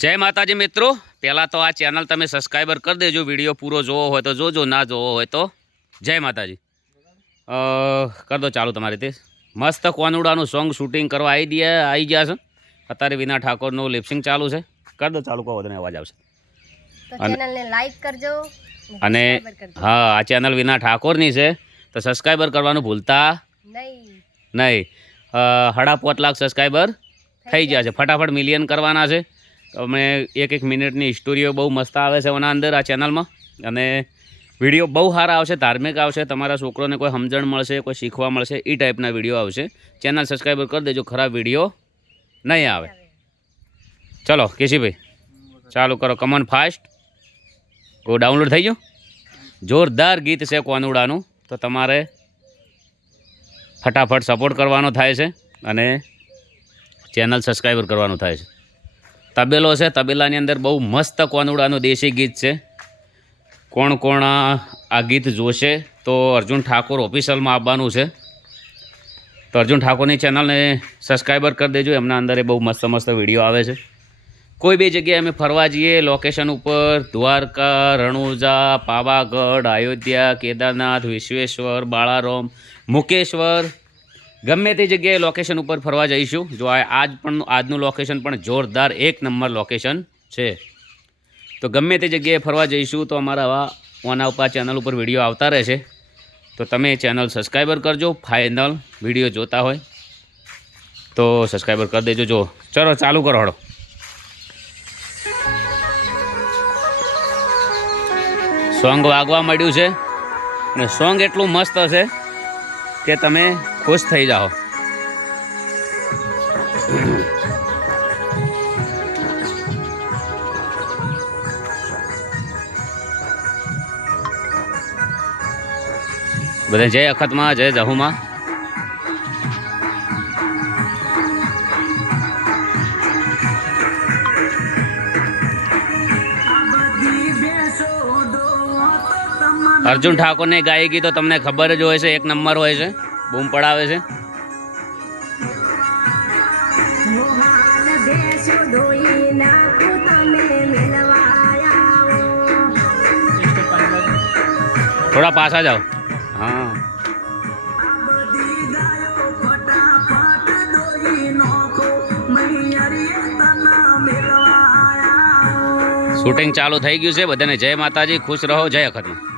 જય માતાજી મિત્રો, પહેલાં તો આ ચેનલ તમે સબસ્ક્રાઈબર કરી દેજો. વિડીયો પૂરો જોવો હોય તો જોજો, ના જોવો હોય તો જય માતાજી. કર દો ચાલુ તમારી રીતે. મસ્ત કોનુડાનું સોંગ શૂટિંગ કરવા આવી ગયા છે. અત્યારે વિના ઠાકોરનું લિપસિંગ ચાલુ છે. કર દો ચાલુ, કહો વધુ અવાજ આવશે. ચેનલને લાઈક કરજો અને હા, આ ચેનલ વિના ઠાકોરની છે તો સબસ્ક્રાઈબર કરવાનું ભૂલતા નહીં. 5.5 લાખ સબસ્ક્રાઈબર થઈ ગયા છે. ફટાફટ મિલિયન કરવાના છે. અમે એક મિનિટની સ્ટોરીઓ બહુ મસ્ત આવે છે એના અંદર આ ચેનલમાં, અને વિડીયો બહુ સારા આવશે, ધાર્મિક આવશે, તમારા છોકરોને કોઈ સમજણ મળશે, કોઈ શીખવા મળશે, એ ટાઈપના વિડીયો આવશે. ચેનલ સબસ્ક્રાઈબર કરી દેજો, ખરાબ વિડીયો નહીં આવે. ચલો કેશીભાઈ ચાલુ કરો. કમન ફાસ્ટ કો ડાઉનલોડ થઈ ગયો. જોરદાર ગીત છે કોનુડાનું, તો તમારે ફટાફટ સપોર્ટ કરવાનો થાય છે અને ચેનલ સબસ્ક્રાઈબર કરવાનું થાય છે. તબેલો છે, તબેલાની અંદર બહુ મસ્ત કોનુડાનું દેશી ગીત છે. કોણ કોણ આ ગીત જોશે તો અર્જુન ઠાકોર ઓફિશિયલમાં આવવાનું છે, તો અર્જુન ઠાકોરની ચેનલને સબસ્ક્રાઈબર કરી દેજો. એમના અંદર બહુ મસ્ત મસ્ત વિડીયો આવે છે. કોઈ બી જગ્યાએ અમે ફરવા જઈએ લોકેશન ઉપર, દ્વારકા, રણુજા, પાવાગઢ, અયોધ્યા, કેદારનાથ, વિશ્વેશ્વર, બાળારામ, મુકેશ્વર, ગમે તે જગ્યાએ લોકેશન ઉપર ફરવા જઈશું. જો આજનું લોકેશન પણ જોરદાર 1 નંબર લોકેશન છે. તો ગમે તે જગ્યાએ ફરવા જઈશું તો અમારા આવા ઓના ઉપર ચેનલ ઉપર વિડીયો આવતા રહેશે. તો તમે ચેનલ સબસ્ક્રાઈબર કરજો. ફાઇનલ વિડીયો જોતા હોય તો સબસ્ક્રાઈબર કરી દેજો. જો ચલો ચાલુ કરો. હળો સોંગ વાગવા માંડ્યું છે અને સોંગ એટલું મસ્ત છે કે તમે ખુશ થઈ જાઓ. બધા જય અખતમાં, જય જહુમાં. અર્જુન ઠાકોરની ગાયકી તો તમને ખબર જ હોય છે, 1 નંબર હોય છે, બૂમ પડાવે છે. થોડા પાછા જાઓ. હા, શૂટિંગ ચાલુ થઈ ગયું છે. બધાને જય માતાજી, ખુશ રહો, જય અખતમાં.